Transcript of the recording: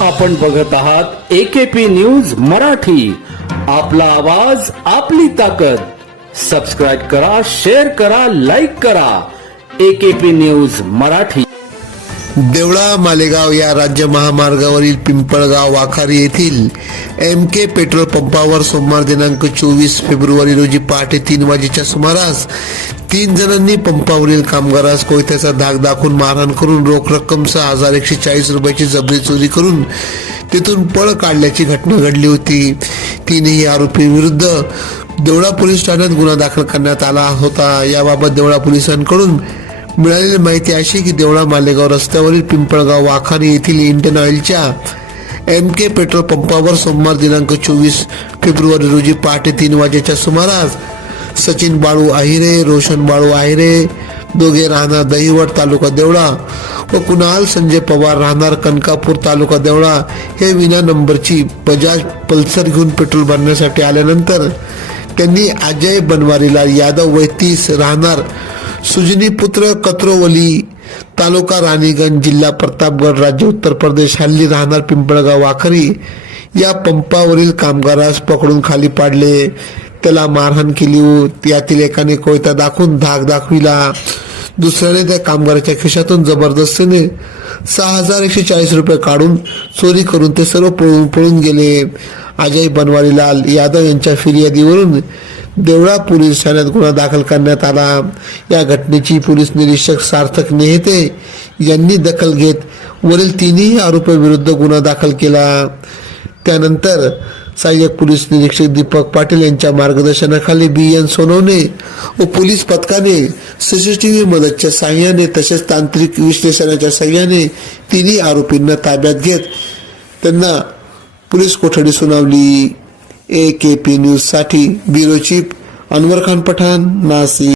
आपण बघत आहात एकेपी न्यूज मराठी. आपला आवाज आपली ताकद. सबस्क्राईब करा शेअर करा लाईक करा. AKP news Marathi. Deola Malegaon या राज्य महामार्गावरील पिंपळगाव वाखारी येथील एम के पेट्रोल पंपावर सोमवार दिनांक चोवीस फेब्रुवारी रोजी पहाटे तीन वाजेच्या सुमारास तीन जणांनी पंपावरील कामगारास कोयत्याचा धाक दाखवून मारहाण करून रोख रक्कम सहा हजार एकशे चाळीस रुपयाची जबरी चोरी करून तिथून पळ काढल्याची घटना घडली होती. तीनही आरोपी विरुद्ध देवळा पोलीस ठाण्यात गुन्हा दाखल करण्यात आला होता. याबाबत देवळा पोलिसांकडून मिळालेली माहिती अशी की देवळा मालेगाव रस्त्यावरील पिंपळगाव वाखाने येथील इंडियन ऑइलच्या एम के पेट्रोल पंपावर सोमवार दिनांक चोवीस फेब्रुवारी रोजी पहाटे तीन वाजेच्या सुमारास सचिन बाळू आहिरे रोशन बाळू आहिरे दोघे राहणार दहिवड तालुका देवळा व कुणाल संजय पवार राहणार कनकापूर तालुका देवळा. हे विना नंबरची बजाज पल्सर घेऊन पेट्रोल भरण्यासाठी आल्यानंतर त्यांनी अजय बनवारीलाल यादव वैतीस राहणार सुजनी पुत्र कत्रोवली तालुका राणीगंज जिल्हा प्रतापगड राज्य उत्तर प्रदेश हल्ली राहणार पिंपळगाव वाखरी या पंपावरील कामगारास पकडून खाली पाडले. त्याला मारहाण केली व यातील एकाने कोयता दाखवून धाक दाखविला. दुसऱ्याने त्या कामगाराच्या खिशातून जबरदस्तीने सहा हजार एकशे चाळीस रुपये काढून चोरी करून ते सर्व पळून पळून गेले. अजय बनवारीलाल यादव यांच्या फिर्यादीवरून देवळा पोलीस ठाण्यात गुन्हा दाखल करण्यात आला. या घटनेची पोलीस निरीक्षक सार्थक नेहते यांनी दखल घेत वरील तिन्ही आरोपीविरुद्ध गुन्हा दाखल केला. त्यानंतर सहाय्यक पोलीस निरीक्षक दीपक पाटील यांच्या मार्गदर्शनाखाली बी एन सोनवणे व पोलीस पथकाने सीसीटीव्ही मदतच्या साह्याने तसेच तांत्रिक विश्लेषणाच्या साह्याने तिन्ही आरोपींना ताब्यात घेत त्यांना पोलीस कोठडी सुनावली. ए के पी न्यूजसाठी ब्युरो चीफ अनवर खान पठाण नाशिक